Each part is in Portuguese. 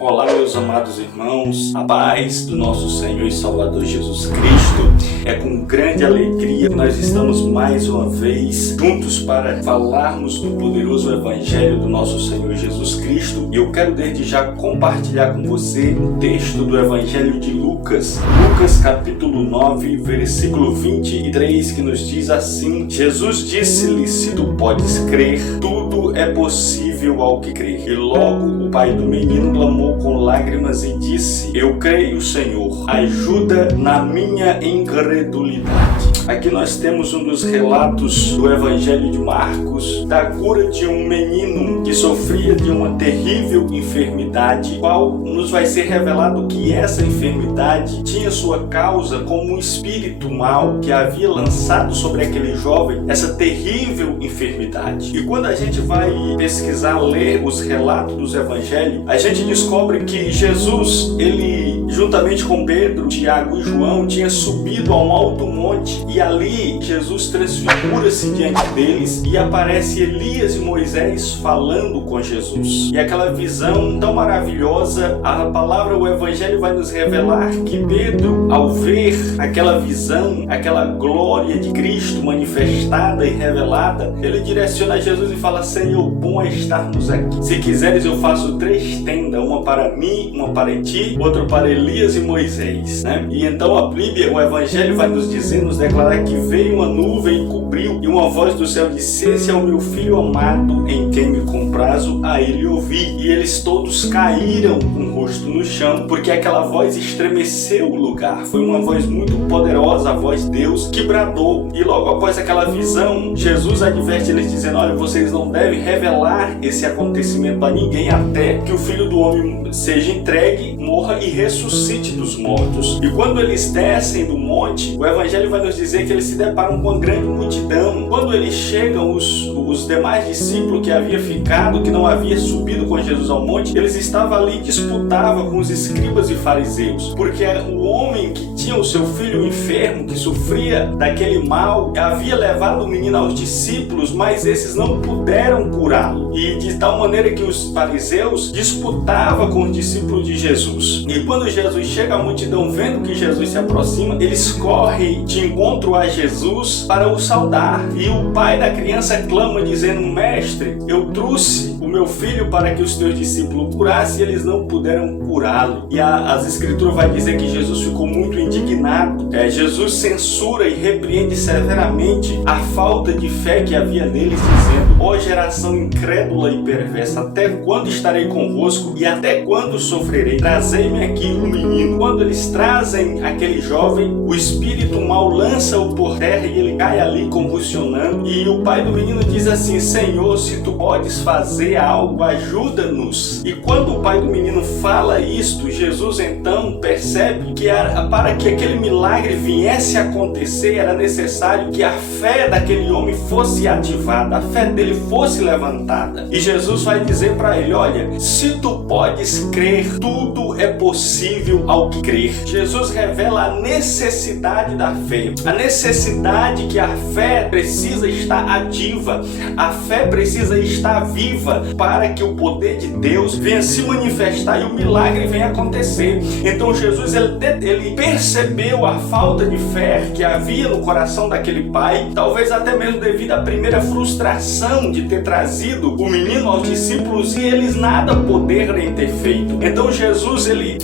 Olá, meus amados irmãos, a paz do nosso Senhor e Salvador Jesus Cristo. É com grande alegria que nós estamos mais uma vez juntos para falarmos do poderoso Evangelho do nosso Senhor Jesus Cristo. E eu quero desde já compartilhar com você o texto do Evangelho de Lucas. Lucas capítulo 9, versículo 23, que nos diz assim: Jesus disse-lhe: se tu podes crer, tudo é possível ao que crê. E logo o pai do menino clamou com lágrimas e disse: eu creio, Senhor, ajuda na minha incredulidade. Aqui nós temos um dos relatos do Evangelho de Marcos, da cura de um menino que sofria de uma terrível enfermidade, qual nos vai ser revelado que essa enfermidade tinha sua causa como um espírito mau que havia lançado sobre aquele jovem essa terrível enfermidade. E quando a gente vai pesquisar, ler os relatos dos evangelhos, a gente descobre que Jesus, ele juntamente com Pedro, Tiago e João, tinha subido a um alto monte, e ali Jesus transfigura-se diante deles e aparece Elias e Moisés falando com Jesus. E aquela visão tão maravilhosa, a palavra, o evangelho vai nos revelar que Pedro, ao ver aquela visão, aquela glória de Cristo manifestada e revelada, ele direciona a Jesus e fala: Senhor, bom é estarmos aqui. Se quiseres, eu faço 3 tendas, uma para mim, uma para ti, outra para Elias e Moisés, né? E então a Bíblia, o evangelho vai nos dizer, nos declarar que veio uma nuvem e cobriu, e uma voz do céu disse: esse é o meu filho amado, em quem me comprazo, a ele ouvi. E eles todos caíram com o rosto no chão, porque aquela voz estremeceu o lugar. Foi uma voz muito poderosa, a voz de Deus que bradou. E logo após aquela visão, Jesus adverte eles dizendo: olha, vocês não devem revelar esse acontecimento a ninguém até que o Filho do Homem seja entregue, morra e ressuscite dos mortos. E quando eles descem do monte, o evangelho vai nos dizer que eles se deparam com uma grande multidão. Quando eles chegam, os demais discípulos que haviam ficado, que não haviam subido com Jesus ao monte, eles estavam ali e disputavam com os escribas e fariseus, porque o homem que tinha o seu filho enfermo, que sofria daquele mal, havia levado o menino aos discípulos, mas esses não puderam curá-lo. E de tal maneira que os fariseus disputavam com os discípulos de Jesus. E quando Jesus chega, a multidão, vendo que Jesus se aproxima, eles correm de encontro a Jesus para o saudar. E o pai da criança clama dizendo: mestre, eu trouxe o meu filho para que os teus discípulos curassem, e eles não puderam curá-lo. E as escrituras vai dizer que Jesus ficou muito indignado. Jesus censura e repreende severamente a falta de fé que havia neles, dizendo: ó geração incrédula e perversa, até quando estarei convosco e até quando sofrerei? Trazei-me aqui o menino. Quando eles trazem aquele jovem, o espírito mau lança-o por terra e ele cai ali convulsionando. E o pai do menino diz assim: Senhor, se tu podes fazer algo, ajuda-nos. E quando o pai do menino fala isto, Jesus então percebe que para que aquele milagre viesse a acontecer, era necessário que a fé daquele homem fosse ativada, a fé dele fosse levantada. E Jesus vai dizer para ele: olha, se tu podes crer, tudo é possível ao que crer. Jesus revela a necessidade da fé, a necessidade que a fé precisa estar ativa, a fé precisa estar viva para que o poder de Deus venha se manifestar e o milagre venha acontecer. Então Jesus ele percebeu a falta de fé que havia no coração daquele pai, talvez até mesmo devido à primeira frustração de ter trazido o menino aos discípulos e eles nada poderem ter feito. Então Jesus ele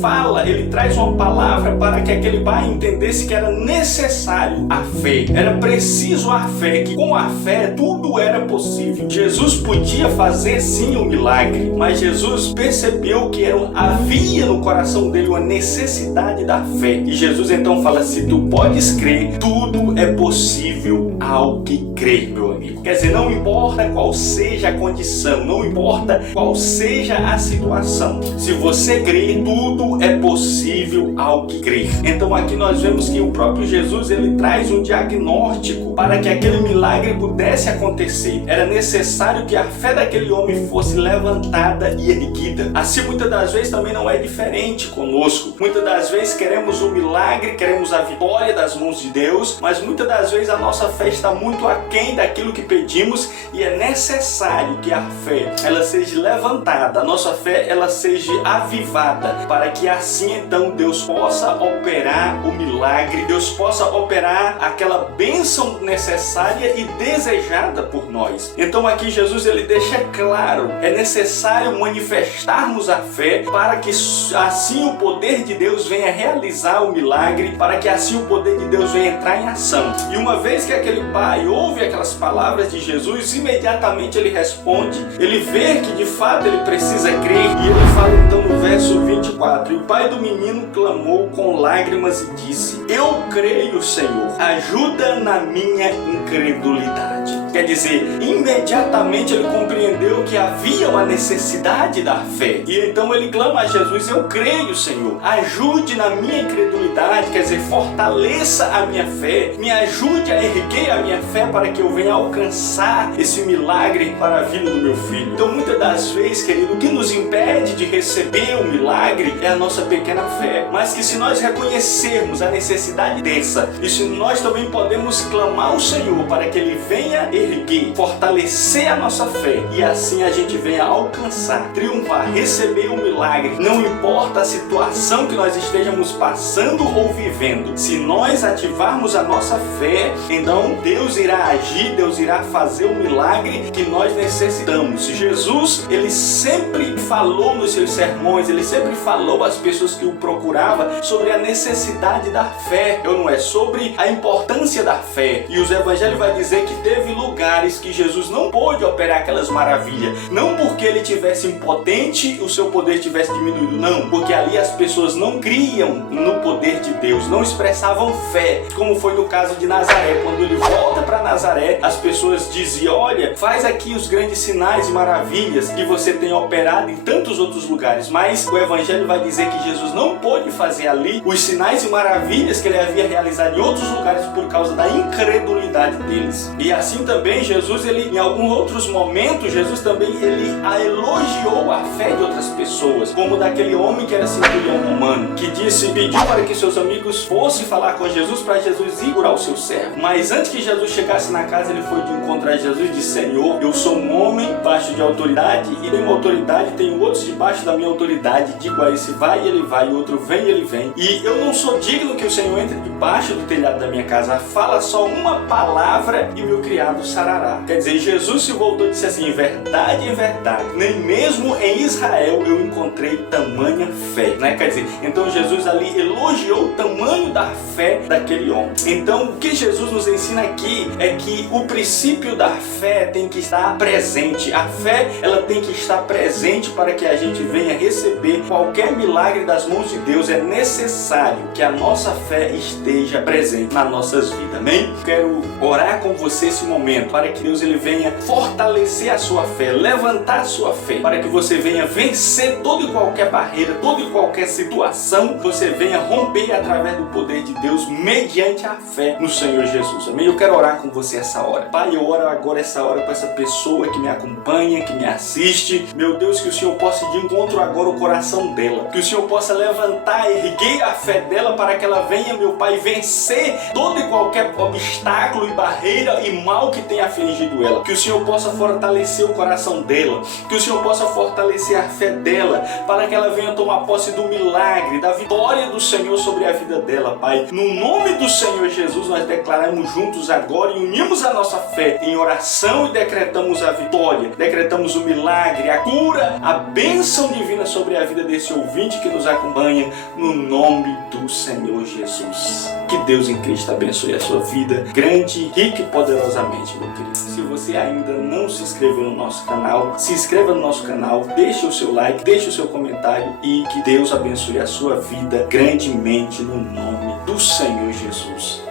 fala, ele traz uma palavra para que aquele pai entendesse que era necessário a fé, era preciso a fé, que com a fé tudo era possível. Jesus podia fazer sim um milagre, mas Jesus percebeu que havia no coração dele uma necessidade da fé. E Jesus então fala: se tu podes crer, tudo é possível ao que crê, meu amigo. Quer dizer, não importa qual seja a condição, não importa qual seja a situação, se você crê, tudo é possível ao que crer. Então aqui nós vemos que o próprio Jesus ele traz um diagnóstico para que aquele milagre pudesse acontecer. Era necessário que a fé daquele homem fosse levantada e erguida. Assim, muitas das vezes também não é diferente conosco. Muitas das vezes queremos o milagre, queremos a vitória das mãos de Deus, mas muitas das vezes a nossa fé está muito aquém daquilo que pedimos, e é necessário que a fé ela seja levantada, a nossa fé ela seja avivada, para que assim então Deus possa operar o milagre, Deus possa operar aquela bênção necessária e desejada por nós. Então aqui Jesus ele deixa claro, é necessário manifestarmos a fé para que assim o poder de Deus venha realizar o milagre, para que assim o poder de Deus venha entrar em ação. E uma vez que aquele pai ouve aquelas palavras de Jesus, imediatamente ele responde, ele vê que de fato ele precisa crer, e ele fala então no verso 24: e o pai do menino clamou com lágrimas e disse: eu creio, Senhor, ajuda na minha incredulidade. Quer dizer, imediatamente ele compreendeu que havia uma necessidade da fé, e então ele clama a Jesus: eu creio, Senhor, ajude na minha incredulidade, quer dizer, fortaleça a minha fé, me ajude a erguer a minha fé para que eu venha alcançar esse milagre para a vida do meu filho. Então muitas das vezes, querido, o que nos impede de receber o milagre é a nossa pequena fé, mas que se nós reconhecermos a necessidade dessa, e se nós também podemos clamar ao Senhor para que Ele venha erguer, fortalecer a nossa fé, e assim a gente venha alcançar, triunfar, receber o milagre, não importa a situação que nós estejamos passando ou vivendo, se nós ativarmos a nossa fé, então Deus irá agir, Deus irá fazer o milagre que nós necessitamos. Jesus, ele sempre falou nos seus sermões, ele sempre falou às pessoas que o procuravam sobre a necessidade da fé, ou não é? Sobre a importância da fé. E os evangelhos vai dizer que teve lugares que Jesus não pôde operar aquelas maravilhas, não porque ele tivesse impotente, o seu poder tivesse diminuído, não, porque ali as pessoas não criam no poder de Deus, não expressavam fé, como foi no caso de Nazaré. Quando ele volta para Nazaré, as pessoas diziam: olha, faz aqui os grandes sinais e maravilhas que você tem operado em tantos outros lugares. Mas o evangelho vai dizer que Jesus não pôde fazer ali os sinais e maravilhas que ele havia realizado em outros lugares por causa da incredulidade deles. E assim também Jesus, ele em alguns outros momentos, Jesus também ele elogiou a fé de outras pessoas, como daquele homem que era centurião romano, que pediu para que seus amigos fossem falar com Jesus para Jesus ir curar o seu servo. Mas antes que Jesus chegasse na casa, ele foi de encontrar Jesus e disse: Senhor, eu sou um homem debaixo de autoridade, e tenho autoridade, tenho outros debaixo da minha autoridade. Digo a esse: vai, ele vai, e outro: vem, ele vem. E eu não sou digno que o Senhor entre debaixo do telhado da minha casa. Fala só uma palavra e meu criado sarará. Quer dizer, Jesus se voltou e disse assim: em verdade, nem mesmo em Israel eu encontrei tamanha fé, né? Quer dizer, então Jesus ali elogiou o tamanho da fé daquele homem. Então o que Jesus nos ensina aqui é que o princípio da fé tem que estar presente. A fé ela tem que estar presente para que a gente venha receber qualquer milagre das mãos de Deus. É necessário que a nossa fé esteja presente nas nossas vidas, amém? Quero orar com você esse momento para que Deus ele venha fortalecer a sua fé, levantar a sua fé, para que você venha vencer toda e qualquer barreira, toda e qualquer situação, você venha romper através do poder de Deus, mediante a fé no Senhor Jesus, amém? Eu quero orar com você essa hora. Pai, eu oro agora essa hora para essa pessoa que me acompanha, que me assiste. Meu Deus, que o Senhor possa ir de encontro agora o coração dela, que o Senhor possa levantar, erguer a fé dela para que ela venha, meu Pai, vencer todo e qualquer obstáculo e barreira e mal que tenha afligido ela. Que o Senhor possa fortalecer o coração dela, que o Senhor possa fortalecer a fé dela, para que ela venha tomar posse do milagre, da vitória do Senhor sobre a vida dela, Pai. No nome do Senhor Jesus, nós declaramos juntos agora e unimos a nossa fé em oração e decretamos a vitória, decretamos o milagre, a cura, a bênção divina sobre a vida desse ouvinte que nos acompanha, no nome do Senhor Jesus. Que Deus em Cristo abençoe a sua vida, grande, rica e poderosamente, meu querido. Se você ainda não se inscreveu no nosso canal, se inscreva no nosso canal, deixe o seu like, deixe o seu comentário, e que Deus abençoe a sua vida grandemente no nome do Senhor Jesus.